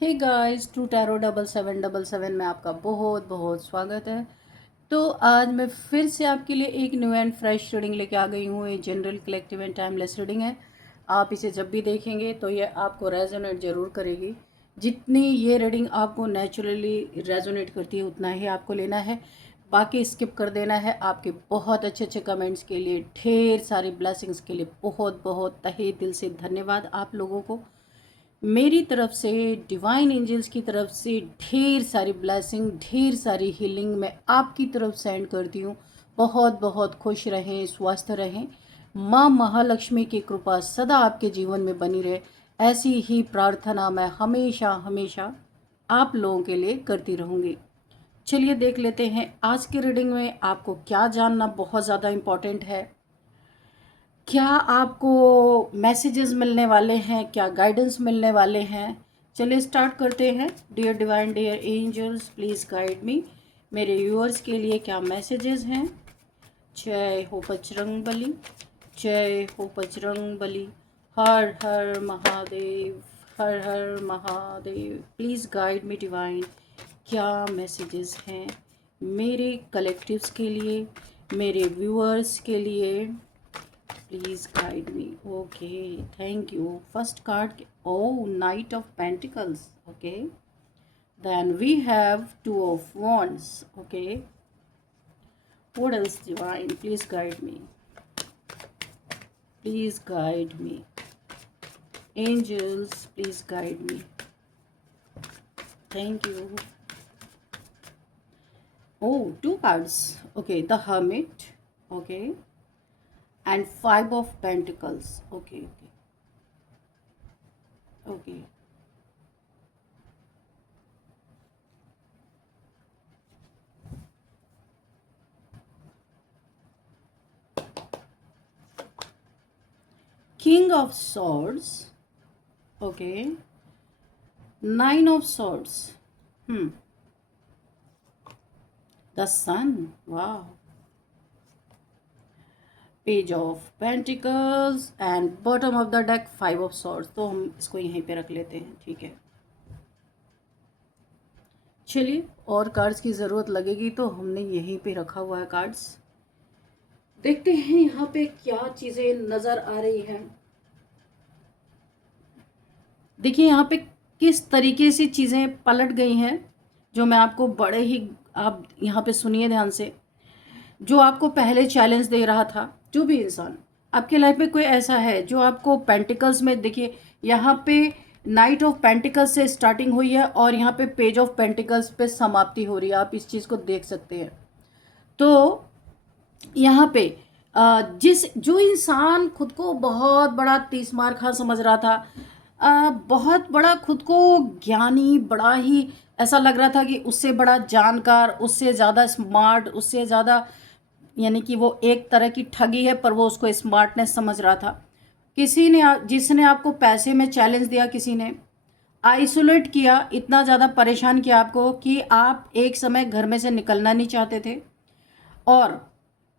Hey guys, to tarot 7777 में आपका बहुत बहुत स्वागत है। तो आज मैं फिर से आपके लिए एक न्यू एंड फ्रेश रीडिंग लेके आ गई हूँ। ये general collective and timeless reading है। आप इसे जब भी देखेंगे तो ये आपको रेजोनेट ज़रूर करेगी। जितनी ये रीडिंग आपको नेचुरली रेजोनेट करती है उतना ही आपको लेना है, बाकी स्किप कर देना है। आपके बहुत अच्छे अच्छे कमेंट्स के लिए, ढेर सारी ब्लेसिंग्स के लिए बहुत बहुत तहे दिल से धन्यवाद आप लोगों को। मेरी तरफ से, डिवाइन एंजल्स की तरफ से ढेर सारी ब्लेसिंग, ढेर सारी हीलिंग मैं आपकी तरफ सेंड करती हूँ। बहुत बहुत खुश रहें, स्वस्थ रहें। माँ महालक्ष्मी की कृपा सदा आपके जीवन में बनी रहे, ऐसी ही प्रार्थना मैं हमेशा हमेशा आप लोगों के लिए करती रहूँगी। चलिए देख लेते हैं आज की रीडिंग में आपको क्या जानना बहुत ज़्यादा इम्पॉर्टेंट है। क्या आपको मैसेजेस मिलने वाले हैं, क्या गाइडेंस मिलने वाले हैं। चलिए स्टार्ट करते हैं। Dear divine, dear angels, please guide me. मेरे व्यूअर्स के लिए क्या मैसेजेस हैं। जय हो बजरंग बली, जय हो बजरंग बली। हर हर महादेव, हर हर Mahadev. Please guide me divine, क्या मैसेजेस हैं मेरे कलेक्टिव्स के लिए, मेरे व्यूअर्स के लिए। Please guide me. Okay, thank you. First card, oh, Knight of Pentacles. Okay, then we have Two of Wands. Okay, what else, Divine? Please guide me. Please guide me. Angels, please guide me. Thank you. Oh, two cards. Okay, the Hermit. Okay, and Five of Pentacles. Okay, okay, okay. King of Swords. Okay. Nine of Swords. The Sun. Wow. Page of Pentacles and bottom of the deck Five of Swords. तो हम इसको यहीं पे रख लेते हैं, ठीक है। चलिए, और कार्ड्स की ज़रूरत लगेगी तो हमने यहीं पे रखा हुआ है कार्ड्स। देखते हैं यहाँ पे क्या चीज़ें नज़र आ रही हैं। देखिए यहाँ पे किस तरीके से चीज़ें पलट गई हैं, जो मैं आपको बड़े ही, आप यहाँ पे सुनिए ध्यान से। जो आपको पहले चैलेंज दे रहा था, जो भी इंसान आपके लाइफ में कोई ऐसा है जो आपको पेंटिकल्स में, देखिए यहाँ पे नाइट ऑफ पेंटिकल्स से स्टार्टिंग हुई है और यहाँ पे पेज ऑफ पेंटिकल्स पे समाप्ति हो रही है। आप इस चीज़ को देख सकते हैं। तो यहाँ पे जिस जो इंसान खुद को बहुत बड़ा तीसमार खां समझ रहा था, बहुत बड़ा खुद को ज्ञानी, बड़ा ही ऐसा लग रहा था कि उससे बड़ा जानकार, उससे ज़्यादा स्मार्ट, उससे ज़्यादा, यानी कि वो एक तरह की ठगी है पर वो उसको स्मार्टनेस समझ रहा था। किसी ने, जिसने आपको पैसे में चैलेंज दिया, किसी ने आइसोलेट किया, इतना ज़्यादा परेशान किया आपको कि आप एक समय घर में से निकलना नहीं चाहते थे। और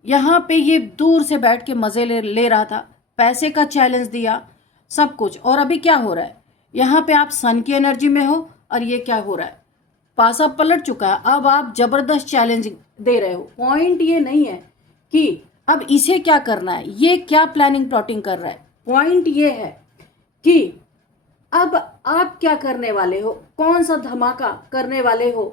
यहाँ पे ये दूर से बैठ के मज़े ले रहा था, पैसे का चैलेंज दिया, सब कुछ। और अभी क्या हो रहा है, यहाँ पे आप सन की एनर्जी में हो और ये क्या हो रहा है, पासा पलट चुका है। अब आप जबरदस्त चैलेंज दे रहे हो। पॉइंट ये नहीं है कि अब इसे क्या करना है, ये क्या प्लानिंग प्लॉटिंग कर रहा है। पॉइंट ये है कि अब आप क्या करने वाले हो, कौन सा धमाका करने वाले हो,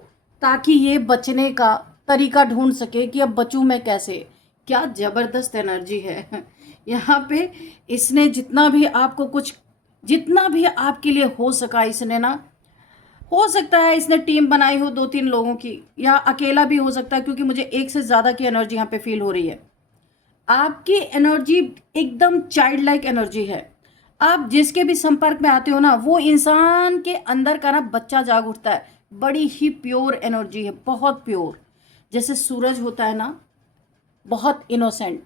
ताकि ये बचने का तरीका ढूंढ सके कि अब बचूं मैं कैसे। क्या जबरदस्त एनर्जी है यहाँ पे। इसने जितना भी आपको कुछ, जितना भी आपके लिए हो सका, इसने ना, हो सकता है इसने टीम बनाई हो 2-3 लोगों की, या अकेला भी हो सकता है, क्योंकि मुझे एक से ज़्यादा की एनर्जी यहाँ पे फील हो रही है। आपकी एनर्जी एकदम चाइल्ड लाइक एनर्जी है। आप जिसके भी संपर्क में आते हो ना, वो इंसान के अंदर का ना बच्चा जाग उठता है। बड़ी ही प्योर एनर्जी है, बहुत प्योर। जैसे सूरज होता है ना, बहुत इनोसेंट।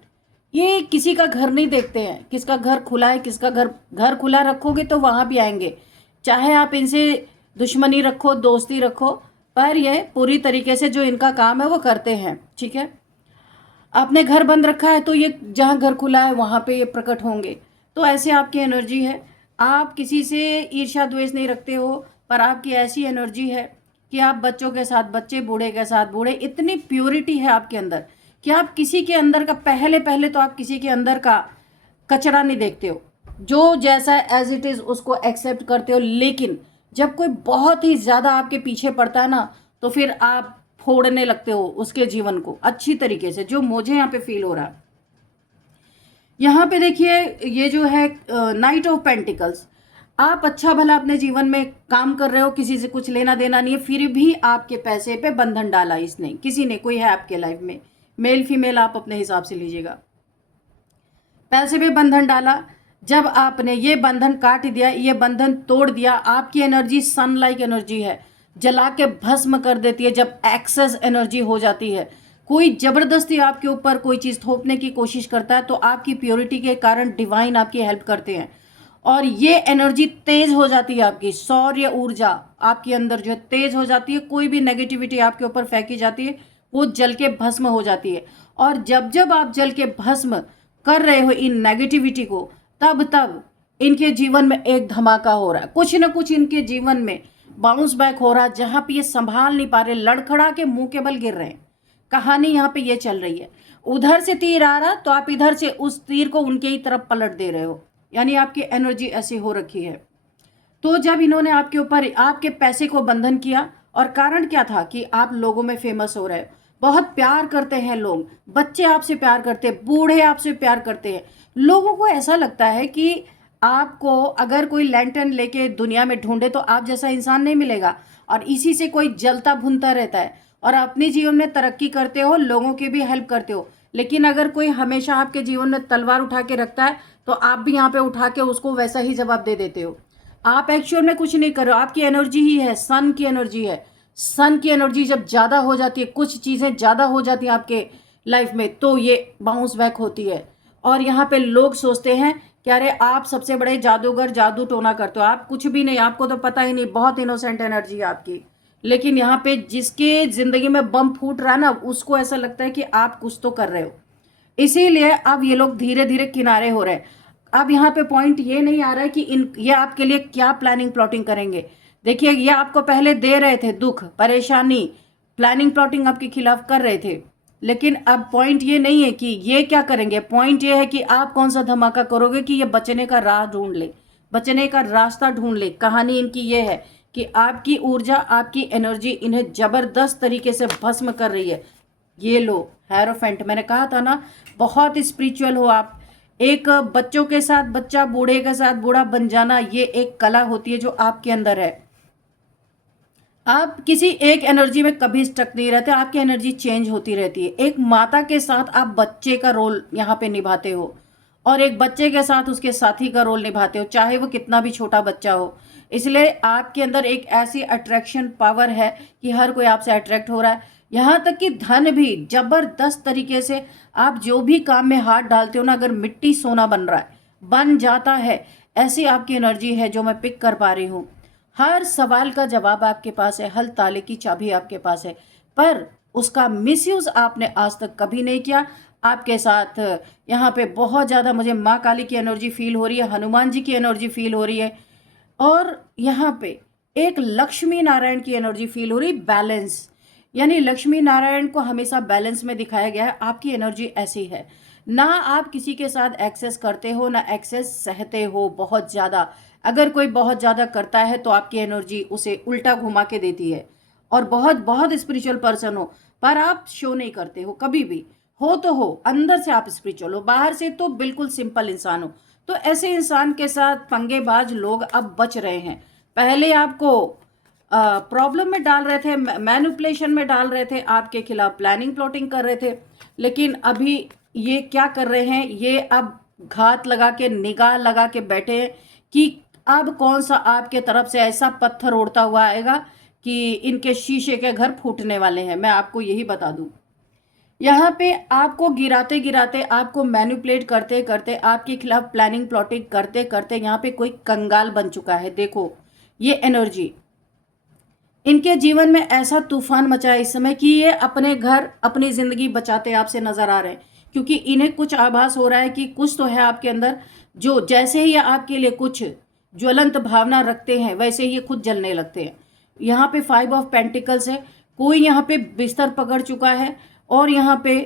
ये किसी का घर नहीं देखते हैं, किसका घर खुला है, किसका घर, घर खुला रखोगे तो वहाँ भी आएंगे। चाहे आप इनसे दुश्मनी रखो, दोस्ती रखो, पर ये पूरी तरीके से जो इनका काम है वो करते हैं, ठीक है। आपने घर बंद रखा है तो ये जहाँ घर खुला है वहाँ पे ये प्रकट होंगे। तो ऐसे आपकी एनर्जी है। आप किसी से ईर्ष्या द्वेष नहीं रखते हो, पर आपकी ऐसी एनर्जी है कि आप बच्चों के साथ बच्चे, बूढ़े के साथ बूढ़े, इतनी प्योरिटी है आपके अंदर कि आप किसी के अंदर का पहले पहले तो आप किसी के अंदर का कचरा नहीं देखते हो, जो जैसा एज इट इज़ उसको एक्सेप्ट करते हो। लेकिन जब कोई बहुत ही ज़्यादा आपके पीछे पड़ता है ना, तो फिर आप फोड़ने लगते हो उसके जीवन को अच्छी तरीके से, जो मुझे यहाँ पे फील हो रहा है। यहाँ पे देखिए, ये जो है नाइट ऑफ पेंटिकल्स, आप अच्छा भला अपने जीवन में काम कर रहे हो, किसी से कुछ लेना देना नहीं है, फिर भी आपके पैसे पे बंधन डाला इसने, किसी ने, कोई है आपके लाइफ में, मेल फीमेल आप अपने हिसाब से लीजिएगा, पैसे पे बंधन डाला। जब आपने ये बंधन काट दिया, ये बंधन तोड़ दिया, आपकी एनर्जी सन लाइक एनर्जी है, जला के भस्म कर देती है। जब एक्सेस एनर्जी हो जाती है, कोई जबरदस्ती आपके ऊपर कोई चीज़ थोपने की कोशिश करता है, तो आपकी प्योरिटी के कारण डिवाइन आपकी हेल्प करते हैं और ये एनर्जी तेज हो जाती है। आपकी सौर्य ऊर्जा आपके अंदर जो है तेज हो जाती है। कोई भी नेगेटिविटी आपके ऊपर फेंकी जाती है, वो जल के भस्म हो जाती है। और जब जब आप जल के भस्म कर रहे हो इन नेगेटिविटी को, तब तब इनके जीवन में एक धमाका हो रहा है, कुछ ना कुछ इनके जीवन में बाउंस बैक हो रहा है, जहां पे ये संभाल नहीं पा रहे, लड़खड़ा के मुंह के बल गिर रहे हैं। कहानी यहाँ पे ये चल रही है, उधर से तीर आ रहा तो आप इधर से उस तीर को उनके ही तरफ पलट दे रहे हो, यानी आपकी एनर्जी ऐसी हो रखी है। तो जब इन्होंने आपके ऊपर आपके पैसे को बंधन किया, और कारण क्या था कि आप लोगों में फेमस हो रहे हो, बहुत प्यार करते हैं लोग, बच्चे आपसे प्यार करते हैं, बूढ़े आपसे प्यार करते हैं। लोगों को ऐसा लगता है कि आपको अगर कोई लैंटर्न लेके दुनिया में ढूंढे तो आप जैसा इंसान नहीं मिलेगा, और इसी से कोई जलता भुनता रहता है, और अपने जीवन में तरक्की करते हो, लोगों की भी हेल्प करते हो। लेकिन अगर कोई हमेशा आपके जीवन में तलवार उठा के रखता है, तो आप भी यहाँ पे उठा के उसको वैसा ही जवाब दे देते हो। आप एक्चुअल में कुछ नहीं कर रहे हो, आपकी एनर्जी ही है, सन की एनर्जी है। सन की एनर्जी जब ज़्यादा हो जाती है, कुछ चीज़ें ज़्यादा हो जाती हैं आपके लाइफ में, तो ये बाउंस बैक होती है। और यहाँ पे लोग सोचते हैं कि अरे आप सबसे बड़े जादूगर, जादू टोना करते हो, आप कुछ भी नहीं, आपको तो पता ही नहीं, बहुत इनोसेंट एनर्जी है आपकी। लेकिन यहाँ पे जिसके ज़िंदगी में बम फूट रहा है ना, उसको ऐसा लगता है कि आप कुछ तो कर रहे हो, इसीलिए अब ये लोग धीरे धीरे किनारे हो रहे हैं। अब यहाँ पे पॉइंट ये नहीं आ रहा है कि ये आपके लिए क्या प्लानिंग प्लॉटिंग करेंगे। देखिए, ये आपको पहले दे रहे थे दुख, परेशानी, प्लानिंग प्लॉटिंग आपके खिलाफ कर रहे थे, लेकिन अब पॉइंट ये नहीं है कि ये क्या करेंगे, पॉइंट ये है कि आप कौन सा धमाका करोगे कि ये बचने का राह ढूंढ ले, बचने का रास्ता ढूंढ ले। कहानी इनकी ये है कि आपकी ऊर्जा, आपकी एनर्जी इन्हें जबरदस्त तरीके से भस्म कर रही है। ये लो हेरोफेंट, मैंने कहा था ना, बहुत स्पिरिचुअल हो आप। एक बच्चों के साथ बच्चा, बूढ़े के साथ बूढ़ा बन जाना, ये एक कला होती है जो आपके अंदर है। आप किसी एक एनर्जी में कभी स्टक नहीं रहते, आपकी एनर्जी चेंज होती रहती है। एक माता के साथ आप बच्चे का रोल यहाँ पे निभाते हो, और एक बच्चे के साथ उसके साथी का रोल निभाते हो, चाहे वो कितना भी छोटा बच्चा हो। इसलिए आपके अंदर एक ऐसी अट्रैक्शन पावर है कि हर कोई आपसे अट्रैक्ट हो रहा है। यहाँ तक कि धन भी जबरदस्त तरीके से, आप जो भी काम में हाथ डालते हो ना, अगर मिट्टी सोना बन रहा है, बन जाता है। ऐसी आपकी एनर्जी है जो मैं पिक कर पा रही हूँ। हर सवाल का जवाब आपके पास है, हर ताले की चाबी आपके पास है, पर उसका मिसयूज आपने आज तक कभी नहीं किया। आपके साथ यहाँ पे बहुत ज़्यादा मुझे माँ काली की एनर्जी फील हो रही है, हनुमान जी की एनर्जी फील हो रही है, और यहाँ पे एक लक्ष्मी नारायण की एनर्जी फील हो रही, बैलेंस। यानी लक्ष्मी नारायण को हमेशा बैलेंस में दिखाया गया है। आपकी एनर्जी ऐसी है, ना आप किसी के साथ एक्सेस करते हो, ना एक्सेस सहते हो बहुत ज़्यादा। अगर कोई बहुत ज़्यादा करता है तो आपकी एनर्जी उसे उल्टा घुमा के देती है, और बहुत बहुत स्पिरिचुअल पर्सन हो, पर आप शो नहीं करते हो कभी भी। हो तो हो, अंदर से आप स्पिरिचुअल हो, बाहर से तो बिल्कुल सिंपल इंसान हो। तो ऐसे इंसान के साथ पंगेबाज लोग अब बच रहे हैं। पहले आपको प्रॉब्लम में डाल रहे थे, मैनिपुलेशन में डाल रहे थे, आपके खिलाफ प्लानिंग प्लॉटिंग कर रहे थे, लेकिन अभी ये क्या कर रहे हैं, ये अब घात लगा के, निगाह लगा के बैठे हैं कि अब कौन सा आपके तरफ से ऐसा पत्थर उड़ता हुआ आएगा कि इनके शीशे के घर फूटने वाले हैं। मैं आपको यही बता दूं, यहाँ पे आपको गिराते गिराते, आपको मैनिपुलेट करते करते, आपके खिलाफ प्लानिंग प्लॉटिंग करते करते यहाँ पे कोई कंगाल बन चुका है। देखो, ये एनर्जी इनके जीवन में ऐसा तूफान मचा है इस समय कि ये अपने घर, अपनी ज़िंदगी बचाते आपसे नज़र आ रहे हैं, क्योंकि इन्हें कुछ आभास हो रहा है कि कुछ तो है आपके अंदर, जो जैसे ही आपके लिए कुछ ज्वलंत भावना रखते हैं वैसे ही ये खुद जलने लगते हैं। यहाँ पे 5 ऑफ पेंटिकल्स है, कोई यहाँ पे बिस्तर पकड़ चुका है और यहाँ पे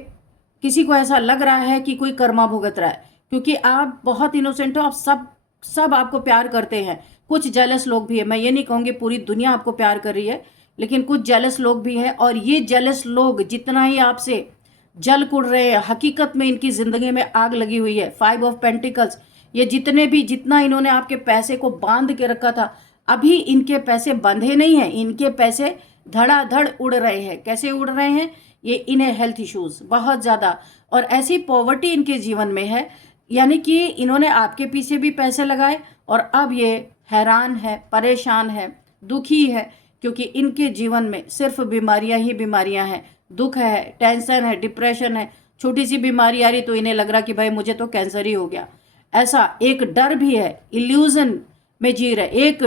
किसी को ऐसा लग रहा है कि कोई कर्मा भुगत रहा है, क्योंकि आप बहुत इनोसेंट हो, आप सब आपको प्यार करते हैं। कुछ जेलस लोग भी है, मैं ये नहीं कहूँगी पूरी दुनिया आपको प्यार कर रही है, लेकिन कुछ जेलस लोग भी हैं। और ये जेलस लोग जितना ही आपसे जल कुड़ रहे हैं, हकीकत में इनकी ज़िंदगी में आग लगी हुई है। 5 ऑफ पेंटिकल्स, ये जितना इन्होंने आपके पैसे को बांध के रखा था, अभी इनके पैसे बंधे नहीं हैं, इनके पैसे धड़ाधड़ उड़ रहे हैं। कैसे उड़ रहे हैं? ये इन्हें हेल्थ इश्यूज बहुत ज़्यादा और ऐसी पॉवर्टी इनके जीवन में है, यानी कि इन्होंने आपके पीछे भी पैसे लगाए और अब ये हैरान है, परेशान है, दुखी है, क्योंकि इनके जीवन में सिर्फ बीमारियां ही बीमारियां हैं। दुख है, टेंशन है, डिप्रेशन है, छोटी सी बीमारी आ रही तो इन्हें लग रहा कि भाई मुझे तो कैंसर ही हो गया। ऐसा एक डर भी है, इल्यूजन में जी रहे, एक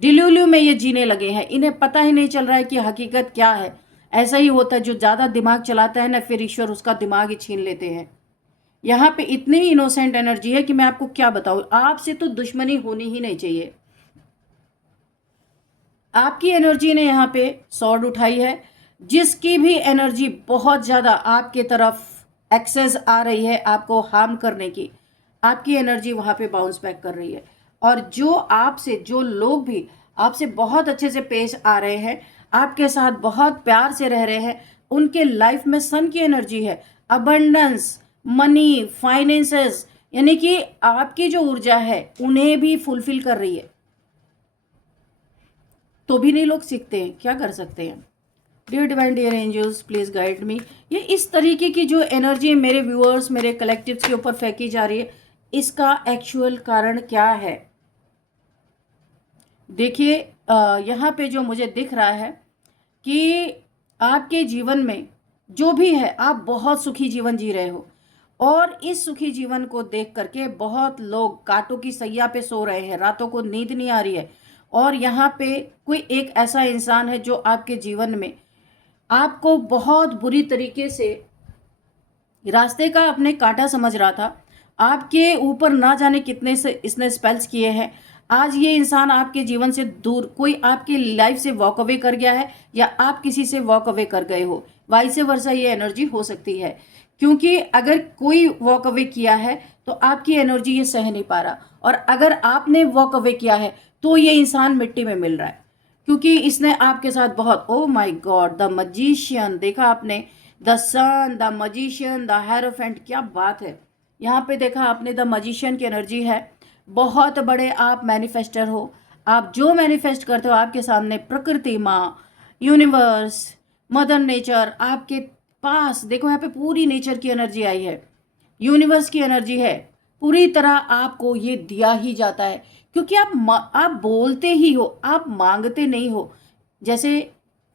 डिल्यूल्यू में ये जीने लगे हैं। इन्हें पता ही नहीं चल रहा है कि हकीकत क्या है। ऐसा ही होता है, जो ज़्यादा दिमाग चलाता है ना, फिर ईश्वर उसका दिमाग ही छीन लेते हैं। यहाँ पे इतनी इनोसेंट एनर्जी है कि मैं आपको क्या बताऊँ, आपसे तो दुश्मनी होनी ही नहीं चाहिए। आपकी एनर्जी ने यहाँ पे सॉर्ड उठाई है। जिसकी भी एनर्जी बहुत ज़्यादा आपके तरफ एक्सेस आ रही है आपको हार्म करने की, आपकी एनर्जी वहाँ पे बाउंस बैक कर रही है। और जो लोग भी आपसे बहुत अच्छे से पेश आ रहे हैं, आपके साथ बहुत प्यार से रह रहे हैं, उनके लाइफ में सन की एनर्जी है, अबंडेंस, मनी, फाइनेंसेस, यानी कि आपकी जो ऊर्जा है उन्हें भी फुलफिल कर रही है। तो भी नहीं लोग सीखते हैं, क्या कर सकते हैं। Dear divine, dear angels, please guide me. ये इस तरीके की जो एनर्जी मेरे व्यूअर्स, मेरे कलेक्टिव्स के ऊपर फेंकी जा रही है, इसका एक्चुअल कारण क्या है? देखिए, यहाँ पे जो मुझे दिख रहा है कि आपके जीवन में जो भी है, आप बहुत सुखी जीवन जी रहे हो और इस सुखी जीवन को देख करके बहुत लोग कांटों की सैया पे सो रहे हैं, रातों को नींद नहीं आ रही है। और यहाँ पे कोई एक ऐसा इंसान है जो आपके जीवन में आपको बहुत बुरी तरीके से रास्ते का अपने कांटा समझ रहा था। आपके ऊपर ना जाने कितने से इसने स्पेल्स किए हैं। आज ये इंसान आपके जीवन से दूर, कोई आपकी लाइफ से वॉक अवे कर गया है या आप किसी से वॉक अवे कर गए हो, वाइस वर्सा ये एनर्जी हो सकती है। क्योंकि अगर कोई वॉक अवे किया है तो आपकी एनर्जी ये सह नहीं पा रहा, और अगर आपने वॉक अवे किया है तो ये इंसान मिट्टी में मिल रहा है, क्योंकि इसने आपके साथ बहुत, oh my god, the magician देखा आपने, the sun, the magician, the hierophant, क्या बात है। यहाँ पे देखा आपने, द मजिशियन की एनर्जी है। बहुत बड़े आप मैनिफेस्टर हो। आप जो मैनिफेस्ट करते हो आपके सामने प्रकृति माँ, यूनिवर्स, मदर नेचर आपके पास, देखो यहाँ पे पूरी नेचर की एनर्जी आई है, यूनिवर्स की एनर्जी है। पूरी तरह आपको ये दिया ही जाता है, क्योंकि आप बोलते ही हो, आप मांगते नहीं हो। जैसे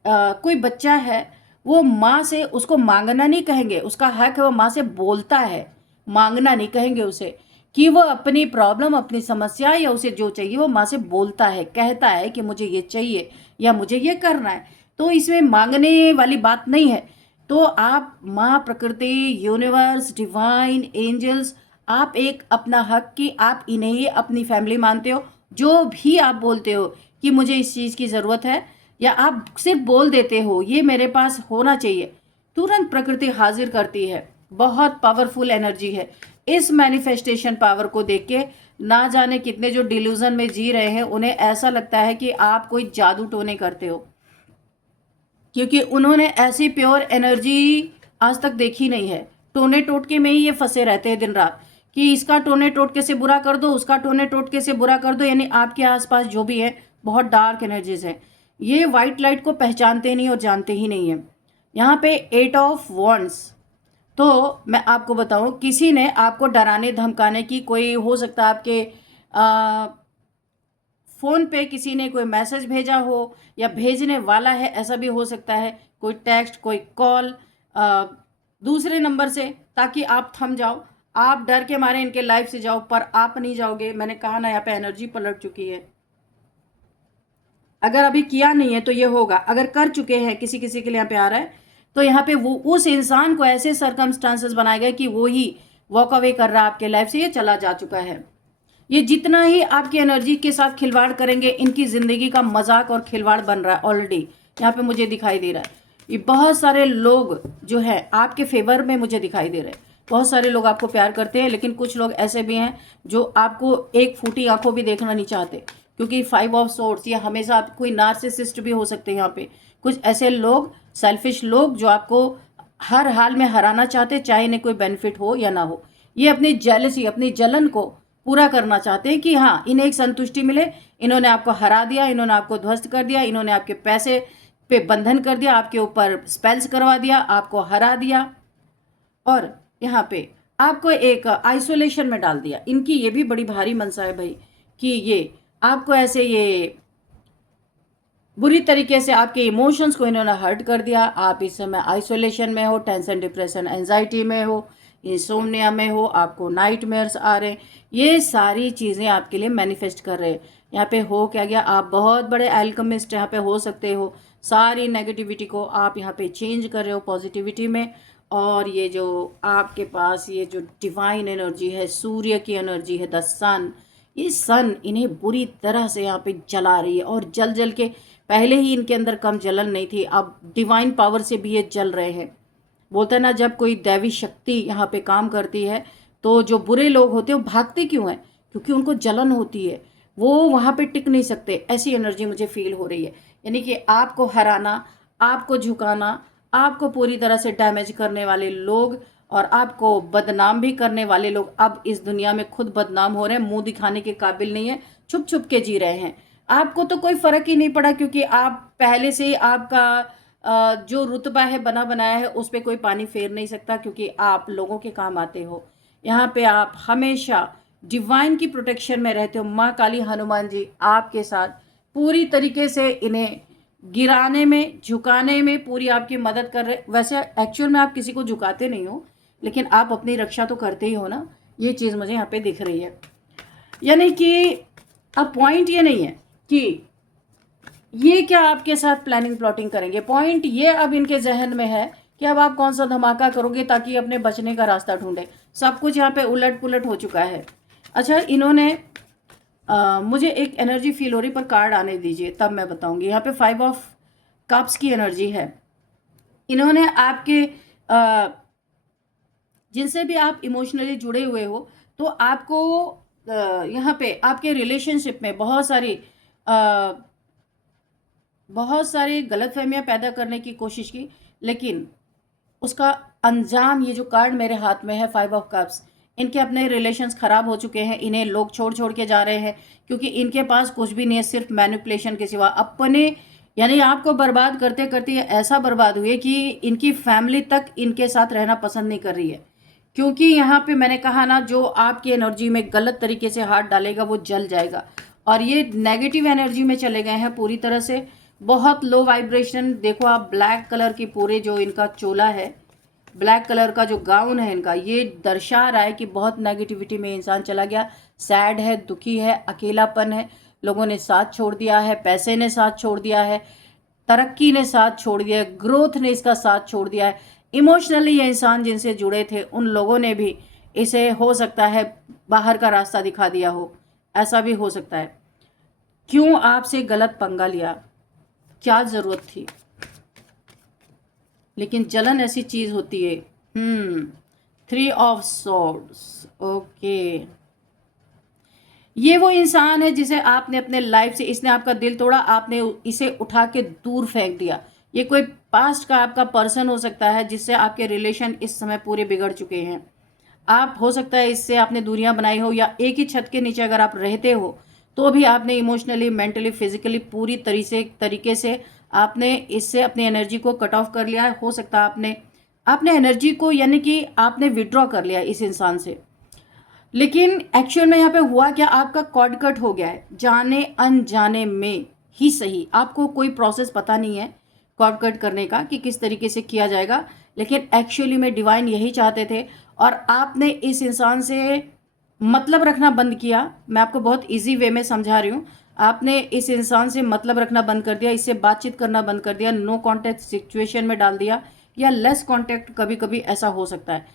कोई बच्चा है, वो माँ से, उसको मांगना नहीं कहेंगे, उसका हक है, वो माँ से बोलता है, मांगना नहीं कहेंगे उसे, कि वो अपनी प्रॉब्लम, अपनी समस्या या उसे जो चाहिए वो माँ से बोलता है, कहता है कि मुझे ये चाहिए या मुझे ये करना है। तो इसमें मांगने वाली बात नहीं है। तो आप माँ, प्रकृति, यूनिवर्स, डिवाइन, एंजल्स, आप एक अपना हक कि आप इन्हें ही अपनी फैमिली मानते हो। जो भी आप बोलते हो कि मुझे इस चीज़ की ज़रूरत है, या आप सिर्फ बोल देते हो ये मेरे पास होना चाहिए, तुरंत प्रकृति हाजिर करती है। बहुत पावरफुल एनर्जी है। इस मैनिफेस्टेशन पावर को देख के ना जाने कितने जो डिल्यूजन में जी रहे हैं, उन्हें ऐसा लगता है कि आप कोई जादू टोने करते हो, क्योंकि उन्होंने ऐसी प्योर एनर्जी आज तक देखी नहीं है। टोने टोटके में ही ये फंसे रहते हैं दिन रात, कि इसका टोने टोटके से बुरा कर दो, उसका टोने टोटके से बुरा कर दो। यानी आपके आसपास जो भी है बहुत डार्क एनर्जीज हैं। ये वाइट लाइट को पहचानते नहीं और जानते ही नहीं है। यहाँ पे 8 ऑफ वॉन्ड्स, तो मैं आपको बताऊं, किसी ने आपको डराने धमकाने की, कोई हो सकता है आपके फ़ोन पे किसी ने कोई मैसेज भेजा हो या भेजने वाला है, ऐसा भी हो सकता है। कोई टेक्स्ट, कोई कॉल दूसरे नंबर से, ताकि आप थम जाओ, आप डर के मारे इनके लाइफ से जाओ, पर आप नहीं जाओगे। मैंने कहा ना, यहाँ पे एनर्जी पलट चुकी है। अगर अभी किया नहीं है तो ये होगा, अगर कर चुके हैं, किसी किसी के लिए यहाँ पे आ रहा है, तो यहाँ पे वो उस इंसान को ऐसे सर्कमस्टांसेस बनाए गए कि वो ही वॉक अवे कर रहा है आपके लाइफ से, ये चला जा चुका है। ये जितना ही आपकी एनर्जी के साथ खिलवाड़ करेंगे, इनकी ज़िंदगी का मजाक और खिलवाड़ बन रहा है ऑलरेडी। यहाँ पे मुझे दिखाई दे रहा है ये बहुत सारे लोग जो है आपके फेवर में मुझे दिखाई दे रहे हैं। बहुत सारे लोग आपको प्यार करते हैं, लेकिन कुछ लोग ऐसे भी हैं जो आपको एक फूटी आंखों भी देखना नहीं चाहते, क्योंकि 5 ऑफ सोर्ड्स ये हमेशा आप कोई नार्सिसिस्ट भी हो सकते हैं। यहाँ पे कुछ ऐसे लोग, सेल्फिश लोग, जो आपको हर हाल में हराना चाहते, चाहे इन्हें कोई बेनिफिट हो या ना हो। ये अपनी जेलसी, अपनी जलन को पूरा करना चाहते हैं कि हाँ, इन्हें एक संतुष्टि मिले। इन्होंने आपको हरा दिया, इन्होंने आपको ध्वस्त कर दिया, इन्होंने आपके पैसे पे बंधन कर दिया, आपके ऊपर स्पेल्स करवा दिया, आपको हरा दिया और यहाँ पे आपको एक आइसोलेशन में डाल दिया। इनकी ये भी बड़ी भारी मनसा है भाई कि ये आपको ऐसे ये बुरी तरीके से आपके इमोशंस को इन्होंने हर्ट कर दिया। आप इस समय आइसोलेशन में हो, टेंशन, डिप्रेशन, एंजाइटी में हो, इंसोम्निया में हो, आपको नाइटमेयर्स आ रहे हैं। ये सारी चीज़ें आपके लिए मैनिफेस्ट कर रहे हैं। यहाँ पे हो क्या गया, आप बहुत बड़े एल्केमिस्ट यहाँ पे हो सकते हो। सारी नेगेटिविटी को आप यहाँ पे चेंज कर रहे हो पॉजिटिविटी में। और ये जो आपके पास ये जो डिवाइन एनर्जी है, सूर्य की एनर्जी है, द सन, ये सन इन्हें बुरी तरह से यहाँ पे जला रही है। और जल जल के, पहले ही इनके अंदर कम जलन नहीं थी, अब डिवाइन पावर से भी ये जल रहे हैं। बोलते हैं ना, जब कोई दैवी शक्ति यहाँ पे काम करती है तो जो बुरे लोग होते हैं वो भागते क्यों हैं? क्योंकि उनको जलन होती है, वो वहाँ पे टिक नहीं सकते। ऐसी एनर्जी मुझे फील हो रही है। यानी कि आपको हराना, आपको झुकाना, आपको पूरी तरह से डैमेज करने वाले लोग और आपको बदनाम भी करने वाले लोग अब इस दुनिया में खुद बदनाम हो रहे हैं, मुंह दिखाने के काबिल नहीं है, छुप छुप के जी रहे हैं। आपको तो कोई फर्क ही नहीं पड़ा, क्योंकि आप पहले से ही आपका जो रुतबा है बना बनाया है, उस पर कोई पानी फेर नहीं सकता, क्योंकि आप लोगों के काम आते हो। यहाँ पे आप हमेशा डिवाइन की प्रोटेक्शन में रहते हो। माँ काली, हनुमान जी आपके साथ पूरी तरीके से इन्हें गिराने में, झुकाने में पूरी आपकी मदद कर रहे। वैसे एक्चुअल में आप किसी को झुकाते नहीं हो, लेकिन आप अपनी रक्षा तो करते ही हो ना। ये चीज़ मुझे यहाँ पे दिख रही है। यानी कि अब पॉइंट ये नहीं है कि ये क्या आपके साथ प्लानिंग प्लॉटिंग करेंगे। पॉइंट ये अब इनके जहन में है कि अब आप कौन सा धमाका करोगे ताकि अपने बचने का रास्ता ढूंढे। सब कुछ यहाँ पे उलट पुलट हो चुका है। अच्छा, इन्होंने मुझे एक एनर्जी फील हो रही, पर कार्ड आने दीजिए तब मैं बताऊंगी। यहाँ पे 5 ऑफ कप्स की एनर्जी है। इन्होंने आपके जिनसे भी आप इमोशनली जुड़े हुए हो, तो आपको यहाँ पे आपके रिलेशनशिप में बहुत सारी गलतफहमियां पैदा करने की कोशिश की, लेकिन उसका अंजाम, ये जो कार्ड मेरे हाथ में है 5 ऑफ कप्स, इनके अपने रिलेशंस खराब हो चुके हैं। इन्हें लोग छोड़ छोड़ के जा रहे हैं, क्योंकि इनके पास कुछ भी नहीं है, सिर्फ मैनिपुलेशन के सिवा अपने, यानी आपको बर्बाद करते करते ऐसा बर्बाद हुए कि इनकी फैमिली तक इनके साथ रहना पसंद नहीं कर रही है। क्योंकि यहाँ पे मैंने कहा ना, जो आपकी एनर्जी में गलत तरीके से हाथ डालेगा वो जल जाएगा। और ये नेगेटिव एनर्जी में चले गए हैं पूरी तरह से, बहुत लो वाइब्रेशन। देखो आप, ब्लैक कलर की पूरे जो इनका चोला है, ब्लैक कलर का जो गाउन है इनका, ये दर्शा रहा है कि बहुत नेगेटिविटी में इंसान चला गया। सैड है, दुखी है, अकेलापन है, लोगों ने साथ छोड़ दिया है, पैसे ने साथ छोड़ दिया है, तरक्की ने साथ छोड़ दिया है, ग्रोथ ने इसका साथ छोड़ दिया है। इमोशनली ये इंसान जिनसे जुड़े थे उन लोगों ने भी इसे, हो सकता है, बाहर का रास्ता दिखा दिया हो। ऐसा भी हो सकता है। क्यों आपसे गलत पंगा लिया, क्या ज़रूरत थी? लेकिन जलन ऐसी चीज़ होती है। 3 ऑफ सॉर्ड्स, ओके। ये वो इंसान है जिसे आपने अपने लाइफ से, इसने आपका दिल तोड़ा, आपने इसे उठा के दूर फेंक दिया। ये कोई पास्ट का आपका पर्सन हो सकता है जिससे आपके रिलेशन इस समय पूरे बिगड़ चुके हैं। आप, हो सकता है इससे आपने दूरियां बनाई हो, या एक ही छत के नीचे अगर आप रहते हो तो भी आपने इमोशनली, मेंटली, फिजिकली पूरी तरीके से आपने इससे अपनी एनर्जी को कट ऑफ कर लिया है। हो सकता है आपने एनर्जी को, यानी कि आपने विड्रॉ कर लिया इस इंसान से। लेकिन एक्चुअल में यहाँ पे हुआ क्या, आपका कॉर्ड कट हो गया है, जाने अनजाने में ही सही। आपको कोई प्रोसेस पता नहीं है कॉर्ड कट करने का कि किस तरीके से किया जाएगा, लेकिन एक्चुअली में डिवाइन यही चाहते थे और आपने इस इंसान से मतलब रखना बंद किया। मैं आपको बहुत इजी वे में समझा रही हूँ। आपने इस इंसान से मतलब रखना बंद कर दिया, इससे बातचीत करना बंद कर दिया, नो कॉन्टैक्ट सिचुएशन में डाल दिया, या लेस कॉन्टैक्ट, कभी कभी ऐसा हो सकता है।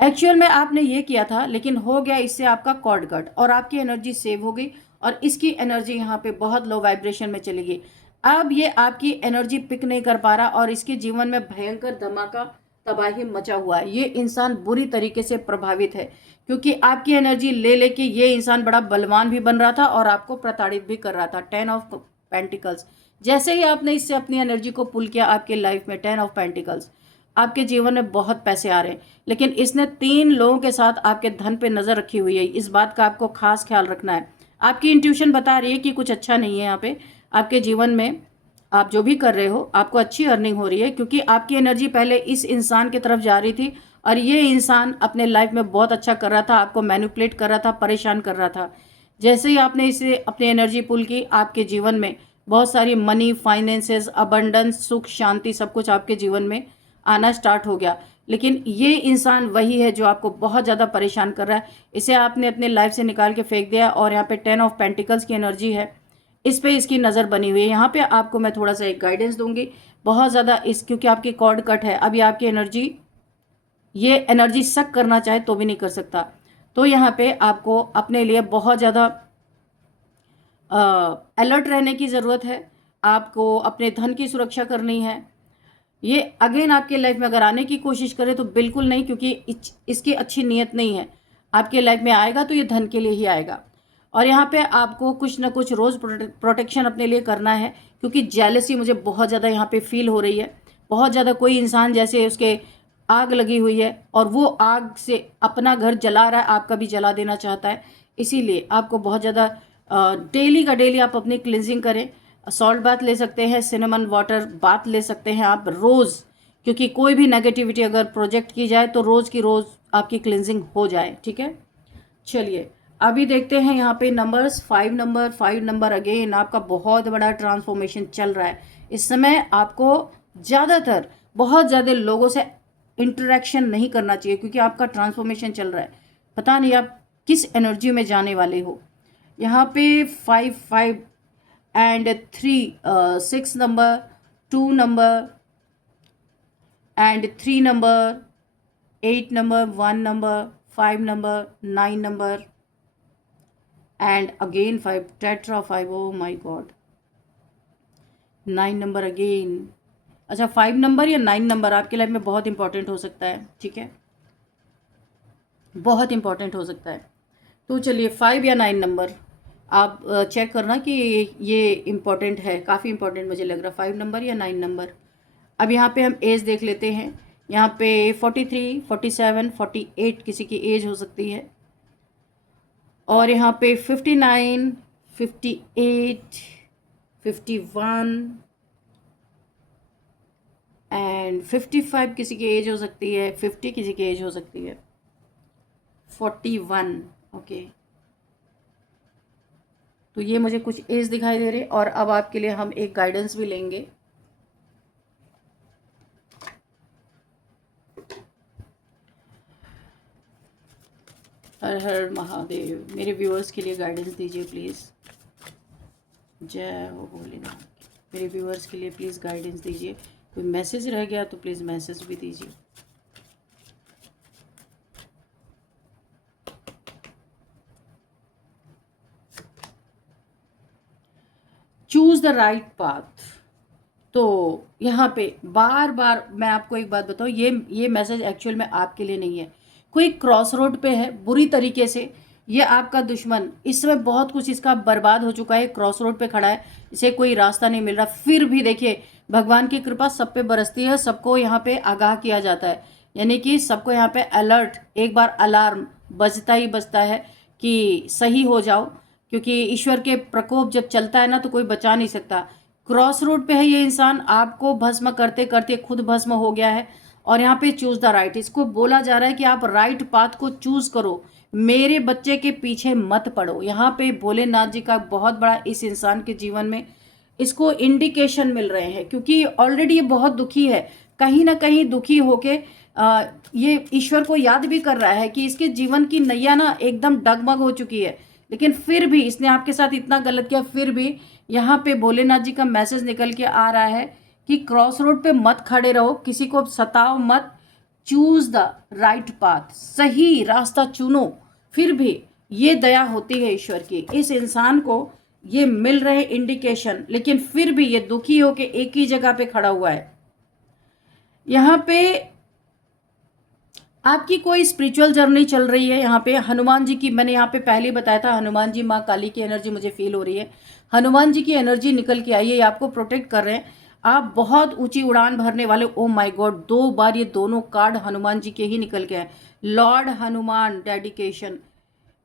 एक्चुअल में आपने ये किया था, लेकिन हो गया इससे आपका कॉर्ड कट और आपकी एनर्जी सेव हो गई और इसकी एनर्जी यहाँ पे बहुत लो वाइब्रेशन में चली गई। अब ये आपकी एनर्जी पिक नहीं कर पा रहा और इसके जीवन में भयंकर धमाका तबाही मचा हुआ है। ये इंसान बुरी तरीके से प्रभावित है क्योंकि आपकी एनर्जी ले लेके ये इंसान बड़ा बलवान भी बन रहा था और आपको प्रताड़ित भी कर रहा था। 10 ऑफ पेंटिकल्स, जैसे ही आपने इससे अपनी एनर्जी को पुल किया आपके लाइफ में 10 ऑफ पेंटिकल्स, आपके जीवन में बहुत पैसे आ रहे हैं। लेकिन इसने 3 लोगों के साथ आपके धन पे नज़र रखी हुई है। इस बात का आपको खास ख्याल रखना है। आपकी इंट्यूशन बता रही है कि कुछ अच्छा नहीं है यहाँ पे आपके जीवन में। आप जो भी कर रहे हो आपको अच्छी अर्निंग हो रही है क्योंकि आपकी एनर्जी पहले इस इंसान की तरफ जा रही थी और ये इंसान अपने लाइफ में बहुत अच्छा कर रहा था, आपको मैनिपुलेट कर रहा था, परेशान कर रहा था। जैसे ही आपने इसे अपनी एनर्जी पुल की, आपके जीवन में बहुत सारी मनी, फाइनेंसेस, अबंडेंस, सुख, शांति, सब कुछ आपके जीवन में आना स्टार्ट हो गया। लेकिन ये इंसान वही है जो आपको बहुत ज़्यादा परेशान कर रहा है। इसे आपने अपने लाइफ से निकाल के फेंक दिया और यहाँ पे 10 ऑफ पेंटिकल्स की एनर्जी है, इस पे इसकी नज़र बनी हुई है। यहाँ पे आपको मैं थोड़ा सा एक गाइडेंस दूंगी बहुत ज़्यादा, इस क्योंकि आपकी कॉर्ड कट है। अभी आपकी एनर्जी, ये एनर्जी सक करना चाहे तो भी नहीं कर सकता। तो यहाँ पे आपको अपने लिए बहुत ज़्यादा अलर्ट रहने की ज़रूरत है। आपको अपने धन की सुरक्षा करनी है। ये अगेन आपके लाइफ में अगर आने की कोशिश करे तो बिल्कुल नहीं, क्योंकि इसकी अच्छी नीयत नहीं है। आपके लाइफ में आएगा तो ये धन के लिए ही आएगा। और यहाँ पे आपको कुछ ना कुछ रोज़ प्रोटेक्शन अपने लिए करना है क्योंकि जेलसी मुझे बहुत ज़्यादा यहाँ पे फील हो रही है। बहुत ज़्यादा कोई इंसान जैसे उसके आग लगी हुई है और वो आग से अपना घर जला रहा है, आपका भी जला देना चाहता है। इसीलिए आपको बहुत ज़्यादा डेली का डेली आप अपनी क्लिनजिंग करें। सॉल्ट बाथ ले सकते हैं, सिनेमन वाटर बाथ ले सकते हैं आप रोज़, क्योंकि कोई भी नेगेटिविटी अगर प्रोजेक्ट की जाए तो रोज़ की रोज़ आपकी क्लिनजिंग हो जाए। ठीक है, चलिए अभी देखते हैं यहाँ पे नंबर्स। 5 नंबर अगेन आपका बहुत बड़ा ट्रांसफॉर्मेशन चल रहा है। इस समय आपको ज़्यादातर बहुत ज़्यादा लोगों से इंटरेक्शन नहीं करना चाहिए क्योंकि आपका ट्रांसफॉर्मेशन चल रहा है। पता नहीं आप किस एनर्जी में जाने वाले हो। यहाँ पे 5 and 3 6 number, 2 number and 3 number, 8 number, 1 number, 5 number, 9 number and again 5, tetra 5। O my God, 9 number again. अच्छा, 5 नंबर या 9 नंबर आपके लाइफ में बहुत इंपॉर्टेंट हो सकता है। ठीक है, बहुत इंपॉर्टेंट हो सकता है। तो चलिए 5 या 9 नंबर आप चेक करना कि ये इम्पॉर्टेंट है, काफ़ी इम्पॉर्टेंट मुझे लग रहा है। 5 नंबर या 9 नंबर। अब यहाँ पे हम एज देख लेते हैं। यहाँ पे 43, 47, 48 किसी की एज हो सकती है। और यहाँ पे 59, 58, 51 एंड 55 किसी की एज हो सकती है। 50 किसी की एज हो सकती है। 41, ओके। तो ये मुझे कुछ एज दिखाई दे रही है और अब आपके लिए हम एक गाइडेंस भी लेंगे। हर हर महादेव। मेरे व्यूअर्स के लिए गाइडेंस दीजिए प्लीज़। जय हो भोलेनाथ। मेरे व्यूअर्स के लिए प्लीज़ गाइडेंस दीजिए। कोई मैसेज रह गया तो प्लीज़ मैसेज भी दीजिए। Choose the right path. तो यहाँ पे बार बार मैं आपको एक बात बताऊँ, ये मैसेज एक्चुअल में आपके लिए नहीं है। कोई क्रॉस रोड पे है बुरी तरीके से। ये आपका दुश्मन इस समय बहुत कुछ इसका बर्बाद हो चुका है, क्रॉस रोड पे खड़ा है, इसे कोई रास्ता नहीं मिल रहा। फिर भी देखिए भगवान की कृपा सब पे बरसती है, सबको यहाँ पे आगाह किया जाता है, यानी कि सबको यहाँ पे अलर्ट, एक बार अलार्म बजता ही बजता है कि सही हो जाओ, क्योंकि ईश्वर के प्रकोप जब चलता है ना तो कोई बचा नहीं सकता। क्रॉस रोड पे है ये इंसान, आपको भस्म करते करते खुद भस्म हो गया है। और यहाँ पे चूज द राइट, इसको बोला जा रहा है कि आप राइट पाथ को चूज करो, मेरे बच्चे के पीछे मत पड़ो। यहाँ पे भोलेनाथ जी का बहुत बड़ा इस इंसान के जीवन में इसको इंडिकेशन मिल रहे हैं, क्योंकि ऑलरेडी ये बहुत दुखी है, कहीं ना कहीं दुखी होके ये ईश्वर को याद भी कर रहा है कि इसके जीवन की नैया ना एकदम डगमग हो चुकी है। लेकिन फिर भी इसने आपके साथ इतना गलत किया, फिर भी यहाँ पे भोलेनाथ जी का मैसेज निकल के आ रहा है कि क्रॉस रोड पे मत खड़े रहो, किसी को सताओ मत, चूज द राइट पाथ, सही रास्ता चुनो। फिर भी ये दया होती है ईश्वर की, इस इंसान को ये मिल रहे इंडिकेशन, लेकिन फिर भी ये दुखी होके एक ही जगह पे खड़ा हुआ है। यहाँ पे आपकी कोई स्पिरिचुअल जर्नी चल रही है। यहाँ पे हनुमान जी की, मैंने यहाँ पे पहले ही बताया था, हनुमान जी माँ काली की एनर्जी मुझे फील हो रही है। हनुमान जी की एनर्जी निकल के आई है, ये आपको प्रोटेक्ट कर रहे हैं। आप बहुत ऊंची उड़ान भरने वाले। ओ माय गॉड, 2 बार ये दोनों कार्ड हनुमान जी के ही निकल के आए। Lord Hanuman dedication,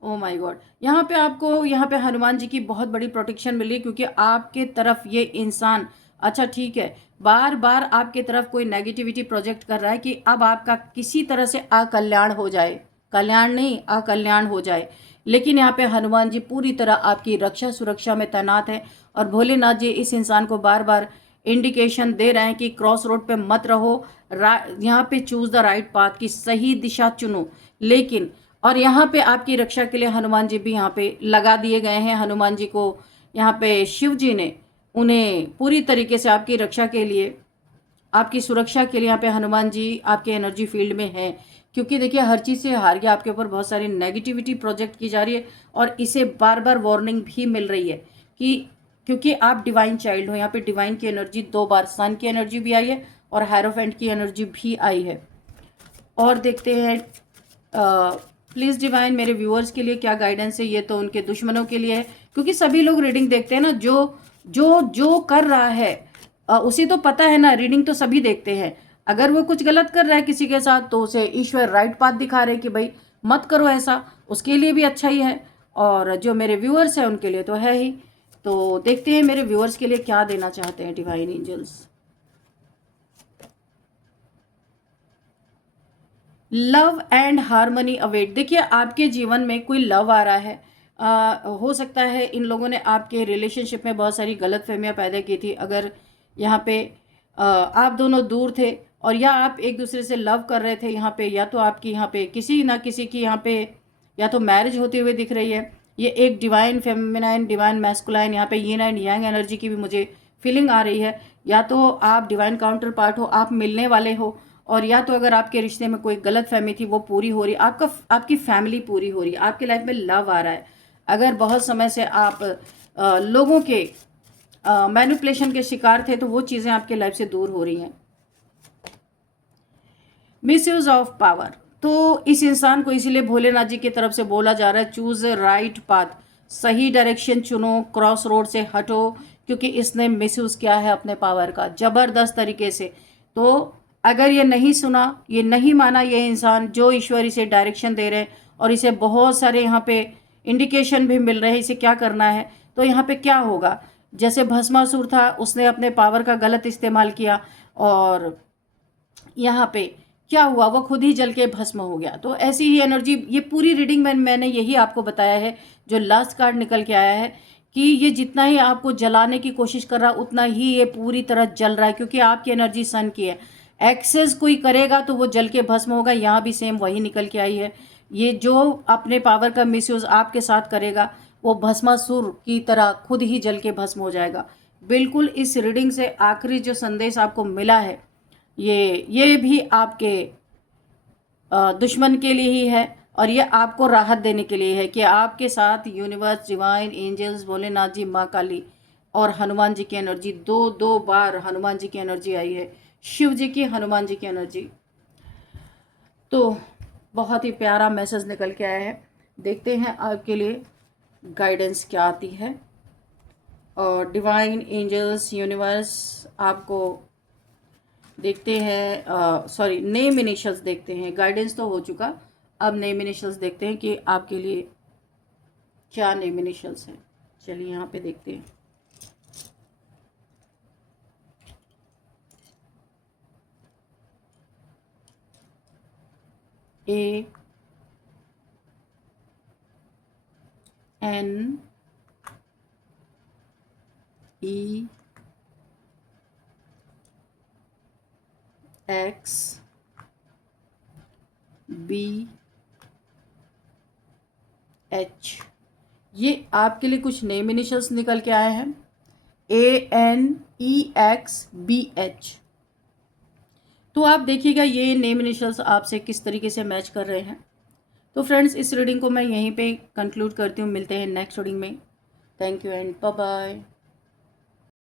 O my God. यहाँ पे आपको, यहाँ पे हनुमान जी की बहुत बड़ी प्रोटेक्शन मिली, क्योंकि आपके तरफ ये इंसान, अच्छा ठीक है, बार बार आपके तरफ कोई नेगेटिविटी प्रोजेक्ट कर रहा है कि अब आपका किसी तरह से अकल्याण हो जाए, कल्याण नहीं अकल्याण हो जाए। लेकिन यहाँ पे हनुमान जी पूरी तरह आपकी रक्षा सुरक्षा में तैनात है, और भोलेनाथ जी इस इंसान को बार बार इंडिकेशन दे रहे हैं कि क्रॉस रोड पे मत रहो, यहाँ पे चूज द राइट पाथ, की सही दिशा चुनो। लेकिन और यहाँ पे आपकी रक्षा के लिए हनुमान जी भी यहाँ पे लगा दिए गए हैं। हनुमान जी को यहाँ पे शिव जी ने उन्हें पूरी तरीके से आपकी रक्षा के लिए, आपकी सुरक्षा के लिए यहाँ पे हनुमान जी आपके एनर्जी फील्ड में है। क्योंकि देखिए हर चीज़ से हार गया, आपके ऊपर बहुत सारी नेगेटिविटी प्रोजेक्ट की जा रही है, और इसे बार बार वार्निंग भी मिल रही है कि क्योंकि आप डिवाइन चाइल्ड हो। यहाँ पे डिवाइन की एनर्जी 2 बार, सन की एनर्जी भी आई है और हेरोफेंट की एनर्जी भी आई है। और देखते हैं प्लीज़ डिवाइन मेरे व्यूअर्स के लिए क्या गाइडेंस है। ये तो उनके दुश्मनों के लिए है, क्योंकि सभी लोग रीडिंग देखते हैं ना, जो जो जो कर रहा है उसे तो पता है ना, रीडिंग तो सभी देखते हैं। अगर वो कुछ गलत कर रहा है किसी के साथ, तो उसे ईश्वर राइट पाथ दिखा रहे कि भाई मत करो ऐसा, उसके लिए भी अच्छा ही है, और जो मेरे व्यूअर्स हैं उनके लिए तो है ही। तो देखते हैं मेरे व्यूअर्स के लिए क्या देना चाहते हैं divine angels. Love and harmony await. देखिए आपके जीवन में कोई लव आ रहा है। हो सकता है इन लोगों ने आपके रिलेशनशिप में बहुत सारी गलतफहमियां पैदा की थी। अगर यहाँ पे आप दोनों दूर थे, और या आप एक दूसरे से लव कर रहे थे, यहाँ पे या तो आपकी यहाँ पे किसी ना किसी की यहाँ पे या तो मैरिज होती हुई दिख रही है। ये एक डिवाइन फेमिनाइन, डिवाइन मैस्कुलाइन, यहाँ पे यिन एंड यांग एनर्जी की भी मुझे फीलिंग आ रही है। या तो आप डिवाइन काउंटर पार्ट हो, आप मिलने वाले हो, और या तो अगर आपके रिश्ते में कोई गलत फहमी थी वो पूरी हो रही, आपकी फैमिली पूरी हो रही, आपके लाइफ में लव आ रहा है। अगर बहुत समय से आप लोगों के मैनिपुलेशन के शिकार थे, तो वो चीज़ें आपके लाइफ से दूर हो रही हैं। मिसयूज ऑफ पावर, तो इस इंसान को इसीलिए भोलेनाथ जी की तरफ से बोला जा रहा है चूज राइट पाथ, सही डायरेक्शन चुनो, क्रॉस रोड से हटो, क्योंकि इसने मिसयूज किया है अपने पावर का जबरदस्त तरीके से। तो अगर ये नहीं सुना, ये नहीं माना, ये इंसान जो ईश्वर इसे डायरेक्शन दे रहे हैं, और इसे बहुत सारे यहाँ पे इंडिकेशन भी मिल रहे हैं इसे क्या करना है, तो यहाँ पे क्या होगा। जैसे भस्मासुर था, उसने अपने पावर का गलत इस्तेमाल किया, और यहाँ पे क्या हुआ, वो खुद ही जल के भस्म हो गया। तो ऐसी ही एनर्जी, ये पूरी रीडिंग में मैंने यही आपको बताया है, जो लास्ट कार्ड निकल के आया है, कि ये जितना ही आपको जलाने की कोशिश कर रहा है, उतना ही ये पूरी तरह जल रहा है, क्योंकि आपकी एनर्जी सन की है। एक्सेस कोई करेगा तो वो जल के भस्म होगा। यहाँ भी सेम वही निकल के आई है। ये जो अपने पावर का मिसयूज आपके साथ करेगा, वो भस्मासुर की तरह खुद ही जल के भस्म हो जाएगा। बिल्कुल इस रीडिंग से आखिरी जो संदेश आपको मिला है, ये भी आपके दुश्मन के लिए ही है, और ये आपको राहत देने के लिए है कि आपके साथ universe, divine angels, Bholenath ji, माँ काली और हनुमान जी की एनर्जी, 2 बार हनुमान जी की एनर्जी आई है, शिव जी की, हनुमान जी की एनर्जी। तो बहुत ही प्यारा मैसेज निकल के आया है। देखते हैं आपके लिए गाइडेंस क्या आती है, और डिवाइन एंजल्स, यूनिवर्स आपको देखते हैं, सॉरी नेम इनिशियल्स देखते हैं। गाइडेंस तो हो चुका, अब नेम इनिशियल्स देखते हैं कि आपके लिए क्या नेम इनिशियल्स हैं। चलिए यहाँ पे देखते हैं। A N E X B H, ये आपके लिए कुछ नेम इनिशियल्स निकल के आए हैं। ANEXBH, तो आप देखिएगा ये नेम इनिशियल्स आपसे किस तरीके से मैच कर रहे हैं। तो फ्रेंड्स, इस रीडिंग को मैं यहीं पे कंक्लूड करती हूँ। मिलते हैं नेक्स्ट रीडिंग में। Thank you and bye bye.